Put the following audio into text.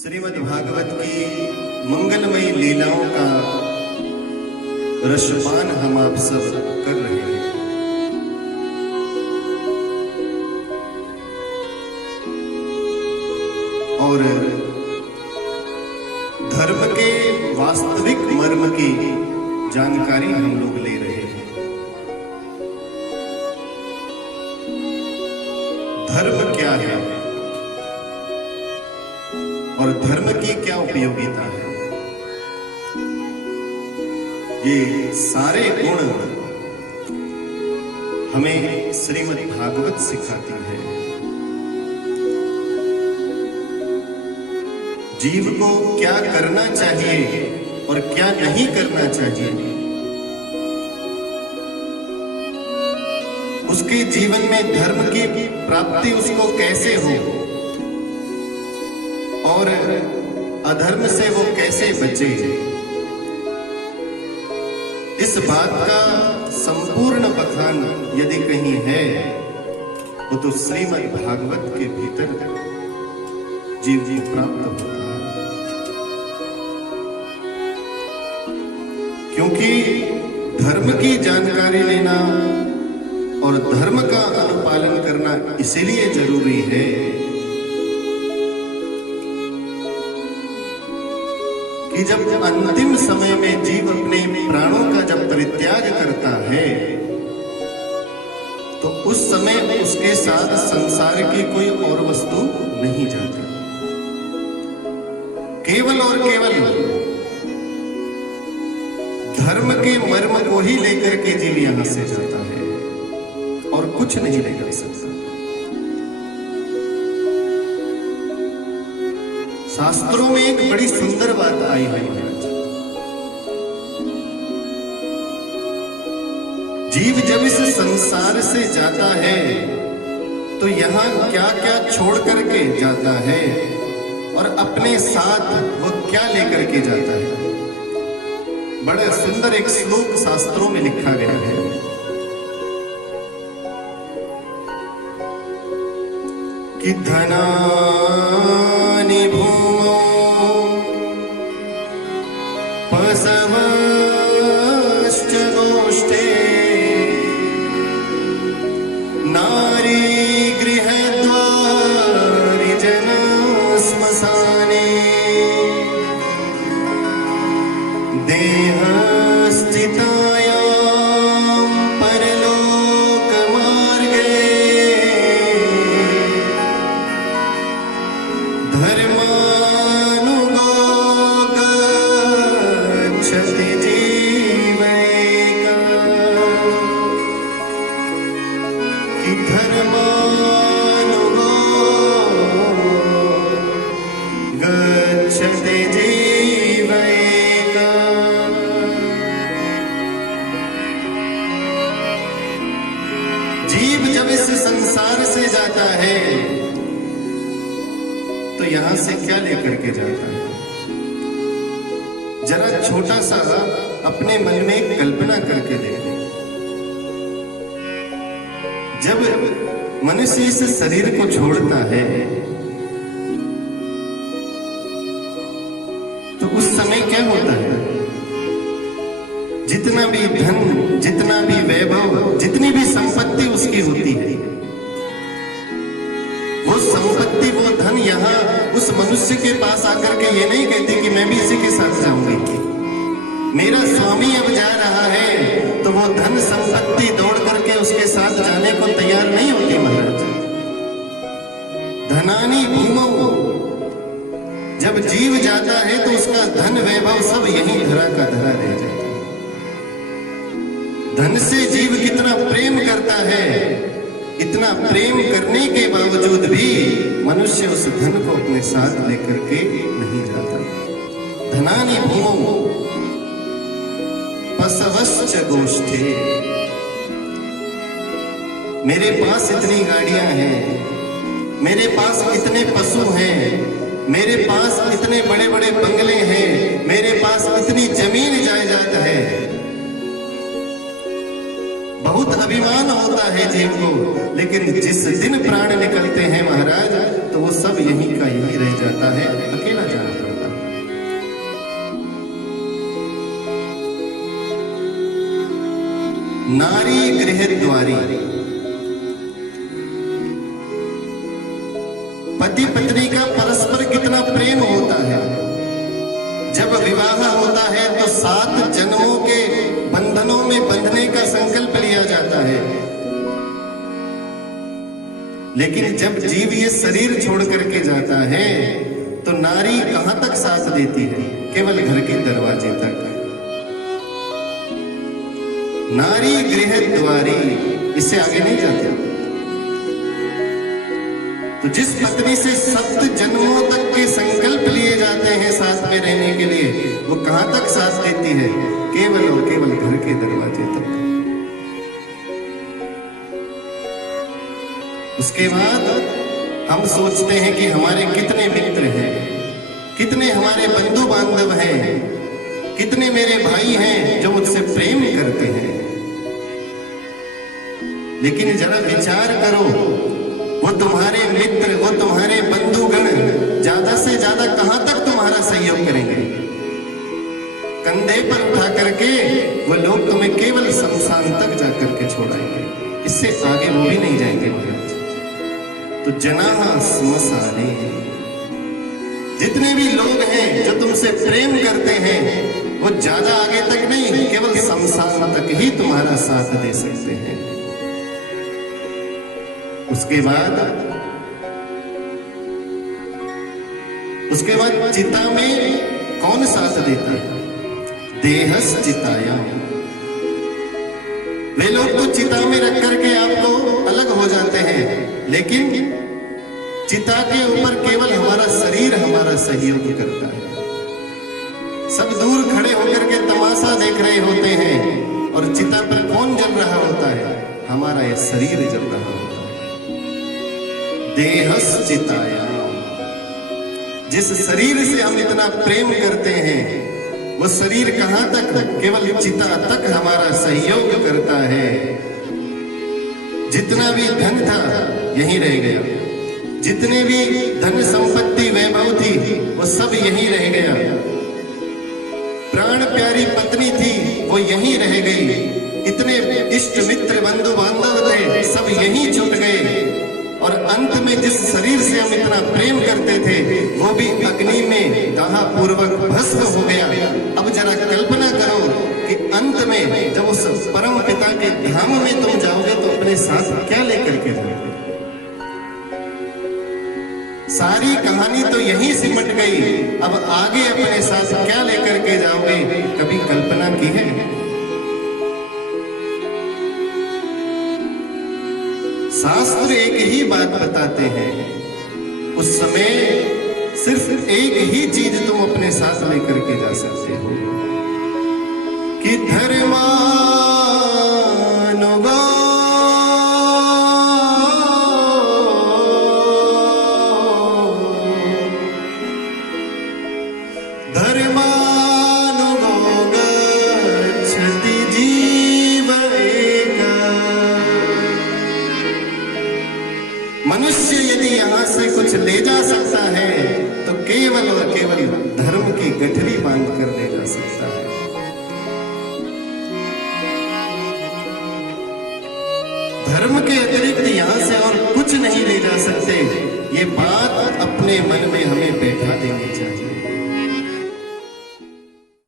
श्रीमद् भागवत की मंगलमयी लीलाओं का रसपान हम आप सब कर रहे हैं। और धर्म के वास्तविक मर्म की जानकारी हम लोग ले रहे हैं। धर्म क्या है और धर्म की क्या उपयोगिता है, ये सारे गुण हमें श्रीमद् भागवत सिखाती है। जीव को क्या करना चाहिए और क्या नहीं करना चाहिए, उसके जीवन में धर्म की प्राप्ति उसको कैसे हो और अधर्म से वो कैसे बचे, इस बात का संपूर्ण बखान यदि कहीं है वो तो श्रीमद् भागवत के भीतर जीव जी प्राप्त होता है। क्योंकि धर्म की जानकारी लेना और धर्म का अनुपालन करना इसीलिए जरूरी है कि जब अंतिम समय में जीव अपने प्राणों का जब परित्याग करता है तो उस समय उसके साथ संसार की कोई और वस्तु नहीं जाती, केवल और केवल धर्म के मर्म को ही लेकर के जीव यहां से जाता है और कुछ नहीं ले जा सकता। शास्त्रों में एक बड़ी सुंदर बात आई है, जीव जब इस संसार से जाता है तो यहाँ क्या क्या छोड़ करके जाता है और अपने साथ वो क्या लेकर के जाता है। बड़े सुंदर एक श्लोक शास्त्रों में लिखा गया है कि धनानि भूमौ पशवश्च गोष्ठे नारी गृहद्वारि जन श्मशाने देहस्थितायां परलोकमार्गे धर्मानुगो गच्छति जीवैका कि धर्मानुगो गच्छति जीवैका। जीव जब इस संसार से जाता है तो यहां से क्या लेकर के जाता है, जरा छोटा सा अपने मन में एक कल्पना करके देखो। जब मनुष्य इस शरीर को छोड़ता है तो उस समय क्या होता है, जितना भी धन, जितना भी वैभव, जितनी भी संपत्ति उसकी होती है, वो संपत्ति, वो धन यहाँ उस मनुष्य के पास आकर के ये नहीं कहती कि मैं भी इसी के साथ जाऊंगी, मेरा स्वामी अब जा रहा है, तो वो धन संपत्ति दौड़ करके उसके साथ जाने को तैयार नहीं होती। महाराज, धनानि भूमौ, जब जीव जाता है तो उसका धन वैभव सब यहीं धरा का धरा रह जाता है। धन से जीव कितना प्रेम करता है, इतना प्रेम करने के बावजूद भी मनुष्य उस धन को अपने साथ लेकर के नहीं जाता। धनानि भूमौ पशवश्च गोष्ठे, मेरे पास इतनी गाड़ियां हैं, मेरे पास इतने पशु हैं, मेरे पास इतने बड़े बड़े बंगले हैं, मेरे पास इतनी जमीन जायदाद है, बहुत अभिमान होता है जीव को, लेकिन जिस दिन प्राण निकलते हैं महाराज तो वो सब यहीं का यहीं रह जाता है, अकेला जाता है। नारी गृहद्वारी। पति पत्नी का परस्पर कितना प्रेम होता है। जब विवाह होता है तो 7 जन्मों के बंधनों में बंधने का संकल्प लिया जाता है। लेकिन जब जीव ये शरीर छोड़ करके जाता है तो नारी कहां तक साथ देती है? केवल घर के दरवाजे तक। नारी गृहद्वारी, इससे आगे नहीं जाती। तो जिस पत्नी से 7 जन्मों तक के संकल्प लिए जाते हैं साथ में रहने के लिए, वो कहां तक साथ देती है? केवल और केवल घर के दरवाजे तक। उसके बाद हम सोचते हैं कि हमारे कितने मित्र हैं, कितने हमारे बंधु बांधव हैं, कितने मेरे भाई हैं जो मुझसे प्रेम करते हैं। लेकिन जरा विचार करो, वो तुम्हारे मित्र, वो तुम्हारे बंधुगण ज्यादा से ज्यादा कहां तक तुम्हारा सहयोग करेंगे? कंधे पर उठा करके वो लोग तुम्हें केवल शमशान तक जाकर के छोड़ाएंगे, इससे आगे वो भी नहीं जाएंगे महाराज। तो जनाः श्मशाने, जितने भी लोग हैं जो तुमसे प्रेम करते हैं वो ज्यादा आगे तक नहीं, केवल शमशान तक ही तुम्हारा साथ दे सकते हैं। उसके बाद चिता में कौन साथ देता है? देहस चितायाम। वे लोग तो चिता में रख करके आपको अलग हो जाते हैं, लेकिन चिता के ऊपर केवल हमारा शरीर हमारा सहयोग करता है। सब दूर खड़े होकर के तमाशा देख रहे होते हैं और चिता पर कौन जल रहा होता है? हमारा यह शरीर जल रहा होता है। देहस चितायाम। जिस शरीर से हम इतना प्रेम करते हैं वो शरीर कहां तक? केवल चिता तक हमारा सहयोग करता है। जितना भी धन था यहीं रह गया, जितने भी धन संपत्ति वैभव थी वो सब यहीं रह गया। प्राण प्यारी पत्नी थी वो यहीं रह गई। इतने इष्ट मित्र बंधु बांधव थे सब यहीं छूट गए। और अंत में जिस शरीर से हम इतना प्रेम करते थे वो भी अग्नि में दाह पूर्वक भस्म हो गया। अब जरा कल्पना करो कि अंत में जब उस परम पिता के धाम में तुम जाओगे तो अपने साथ क्या लेकर के जाओगे? सारी कहानी तो यहीं सिमट गई, अब आगे अपने साथ क्या लेकर के जाओगे? कभी कल्पना की है? शास्त्र एक ही बात बताते हैं, उस समय सिर्फ एक ही चीज तुम अपने साथ लेकर के जा सकते हो कि धर्मानुगा मनुष्य यदि यहां से कुछ ले जा सकता है तो केवल और केवल धर्म की गठरी बांध कर ले जा सकता है। धर्म के अतिरिक्त यहां से और कुछ नहीं ले जा सकते। ये बात अपने मन में हमें बैठा देनी चाहिए।